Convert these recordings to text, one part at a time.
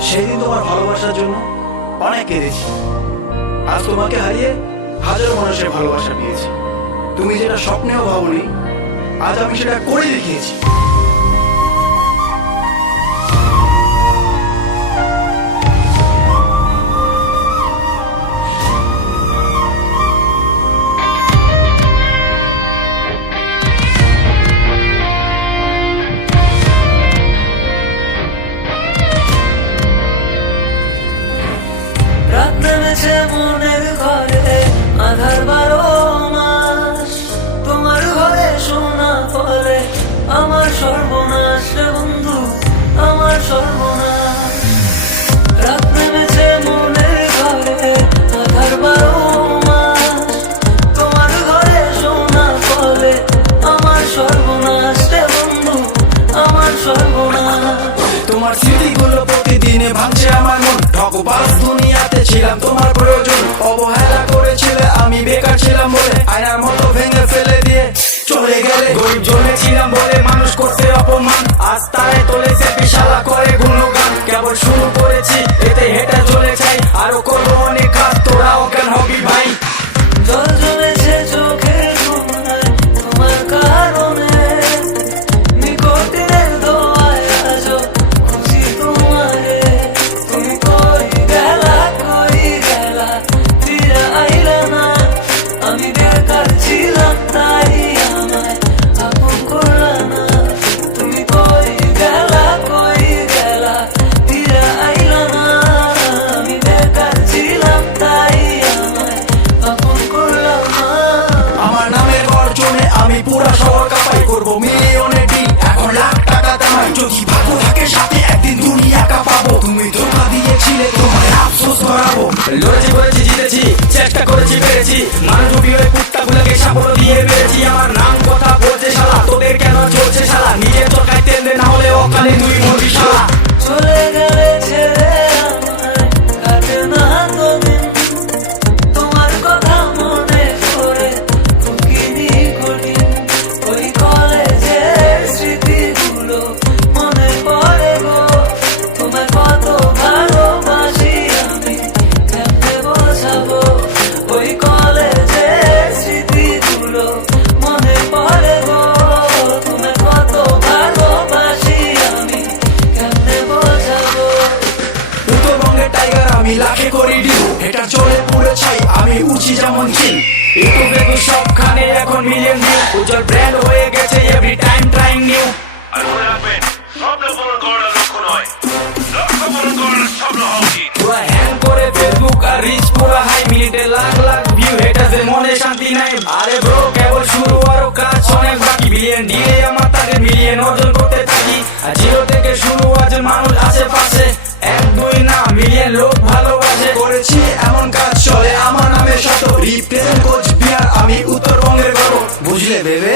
সেদিন তোমার ভালোবাসার জন্য অনেক কেঁদেছি আজ তোমাকে হারিয়ে হাজার মানুষের ভালোবাসা পেয়েছি। তুমি যেটা স্বপ্নেও ভাবনি, আজ আমি সেটা করে দেখিয়েছি। নেমেছে মনের ঘরে। আধার বারো মাস, তোমার ঘরে সোনা ফলে আমার সর্বনাশ বন্ধু, আমার সর্বনাশ। রাত নেমেছে মনের ঘরে, আধার বারো মাস, তোমার ঘরে সোনা ফলে আমার সর্বনাশ বন্ধু, আমার সর্বনাশ। তোমার স্মৃতিগুলো প্রতিদিনে ভাঙছে আমার মন। ঠকবাস দুনিয়াতে ছিলাম তোমার ছিলাম বলে আয়নার মতো ভেঙে ফেলে দিয়ে চলে গেলে গরিব জমে ছিলাম বলে মানুষ আমি পুরা শহর কাপাই করব। মিলিয়নে ডি এখন লাখ টাকা দামাই। যদি ভাগ্য থাকে, সাথে একদিন দুনিয়া কাঁপাবো। তুমি ধোকা দিয়েছিলে তোমার আফসোস করাবো। লড়েছি, করেছি, জিতেছি, চেষ্টা করেছি, পেরেছি। মানবী আমি লাখে করি ডিউ এটা চলে পুরো ছাই, আমি উঠছি যেমন চিল ইউটিউবে সবখানে এখন মিলিয়ন ভিউ উজ্জ্বল ব্র্যান্ড হয়ে গেছে এভরি টাইম ট্রাইং নিউ পুরা হ্যাং করে ফেসবুক আর রিচ পুরা হাই লাখ লাখ ভিউ হেটারদের মনে শান্তি নাই। আরে ব্রো কেবল শুরু আরও কাজ অনেক বাকি। বিলিয়ন দিয়ে আমার মিলিয়ন করতে থাকি। আর জিরো থেকে শুরু আজ মানুষ মিলিয়ন লোক ভালোবাসে, করেছি এমন কাজ চলে। আমার নামে শত রিপ্রেজেন্ট কোচ বিহার। আমি উত্তরবঙ্গের গর্ব। বুঝলে, বেবে?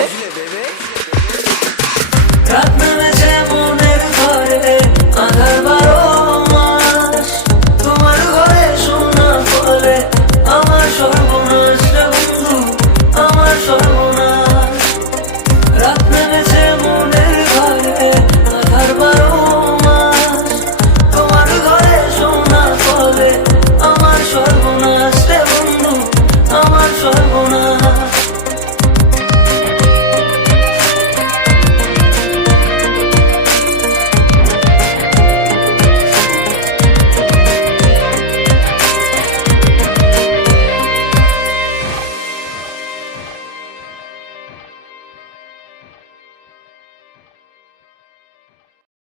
穿过呢？